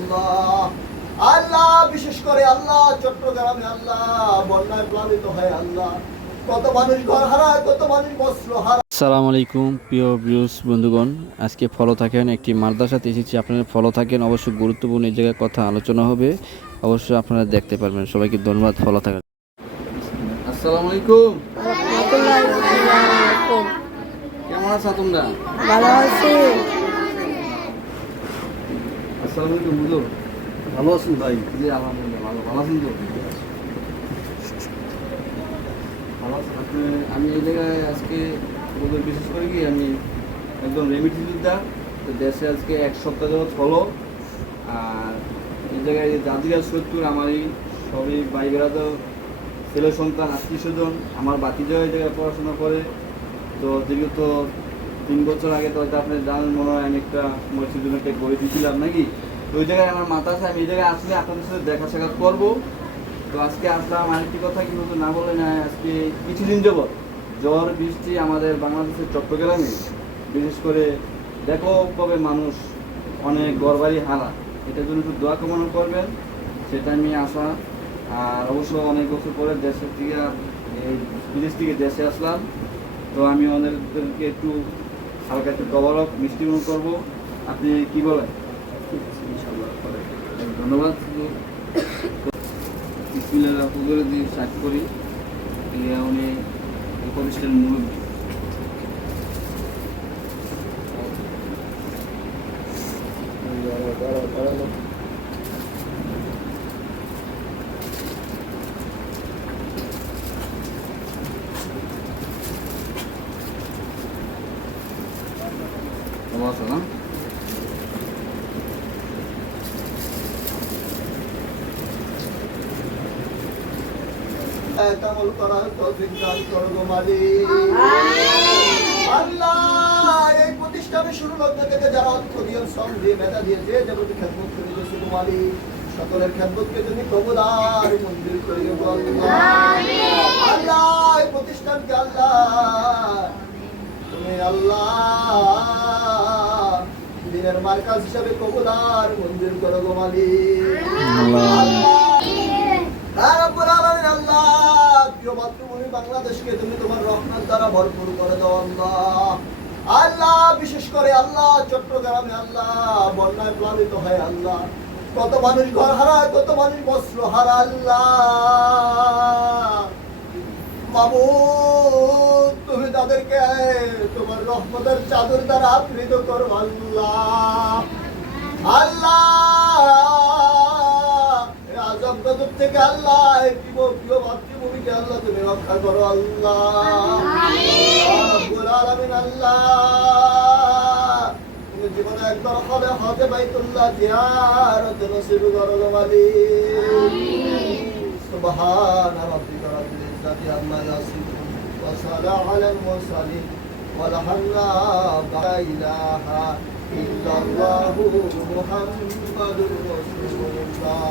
আল্লাহ। আল্লাহ বিশেষ করে আল্লাহ চট্টগ্রামে আল্লাহ বন্যায় প্লাবিত হয় আল্লাহ, কত মানুষ ঘর হারায়, কত মানুষ বস্ত্র হারায়। আসসালামু আলাইকুম প্রিয় ভিউয়ার্স বন্ধুগণ, আজকে ফলো থাকেন একটি মাদ্রাসাতে এসেছি। আপনারা ফলো থাকেন, অবশ্যই গুরুত্বপূর্ণ এই জায়গায় কথা আলোচনা হবে, অবশ্যই আপনারা দেখতে পারবেন। সবাইকে ধন্যবাদ, ফলো থাকেন। আসসালামু আলাইকুম। কেমন আছো তোমরা? ভালো আছি। আসসালামু আলাইকুম হুজুর। ভালো আছেন ভাই? জি আলহামদুলিল্লাহ ভালো। ভালো আছেন তো? ভালো আছেন আপনি? আমি এই জায়গায় আজকে হুজুর বিশেষ করে কি আমি একদম রেমিটি যোদ্ধা। তো দেশে আজকে এক সপ্তাহ যাবৎ ফলো। আর এই জায়গায় জাজিরা সত্তর আমারই সবই ভাই বেড়াদের ছেলে সন্তান আত্মীয় স্বজন আমার বাতিজাও এই জায়গায় পড়াশোনা করে। তো দীর্ঘত 3 বছর আগে তো হয়তো আপনি জানেন মনে হয় আমি একটা মসজিদের জন্য একটা গড়ে দিয়েছিলাম নাকি। তো ওই জায়গায় আমার মাথা আছে, আমি এই জায়গায় আসলে আপনাদের সাথে দেখা সাক্ষাৎ করবো। তো আজকে আসলাম আরেকটি কথা কিন্তু না বলে না, আজকে কিছুদিন যাবৎ ঝড় বৃষ্টি আমাদের বাংলাদেশের চট্টগ্রামে বিশেষ করে ব্যাপকভাবে মানুষ অনেক ঘরবাড়ি হারা, এটার জন্য একটু দোয়া কামনা করবেন, সেটা আমি আশা। আর অবশ্য অনেক বছর পরে দেশের থেকে এই বিদেশ থেকে দেশে আসলাম। তো আমি ওনাদেরকে একটু হালকা একটু কভারক মিষ্টি গ্রহণ করবো। আপনি কি বলেন? ধন্যবাদ। বিসমিল্লাহ হুজুরে দিয়ে স্টার্ট করি। উনি প্রতিষ্ঠান মুরব্বী। ভালো আছো না? আমল করার তৌফিক দান করো গো মালিক। আল্লাহ এই প্রতিষ্ঠানে শুরু লগ্ন থেকে যারা অর্থ দিয়ে শ্রম দিয়ে মেধা দিয়ে যে যাবতীয় খেদমত করে দিয়েছে গো মালিক, সকলের খেদমতকে তুমি কবুলার মঞ্জুর করে দেবো আল্লাহ। এই প্রতিষ্ঠানকে আল্লাহ তুমি আল্লাহ দিনের মার্কাজ হিসাবে কবুলার মঞ্জুর করো গো মালিক। বাংলাদেশকে তুমি তোমার রহমত দ্বারা ভরপুর করে দাও আল্লাহ। আল্লাহ বিশেষ করে আল্লাহ চট্টগ্রামে আল্লাহ বন্যায় প্লাবিত হয় আল্লাহ, কত মানুষ ঘর হারায়, কত মানুষ বস্ত্র হারা আল্লাহ। মাবুদ তুমি তাদেরকে তোমার রহমতের চাদর দ্বারা আবৃত করো আল্লাহ। আল্লাহ আজব গজব থেকে আল্লাহ প্রিয় মাতৃভূমিকে আল্লাহ তুমি রক্ষা করো আল্লাহ। রব্বুল আলামিন আল্লাহ তুমি জীবনে একবার হবে হজে বাইতুল্লাহ জিয়ারত নসিব করো গো মালিক। সুবহান রাব্বিকা রাব্বিল ইজ্জাতি আম্মা ইয়াসিফুন ওয়া সালামুন আলাল মুরসালিন ওয়ালহামদুলিল্লাহি লা ইলাহা ইল্লাল্লাহু মুহাম্মাদুর রাসূলুল্লাহ।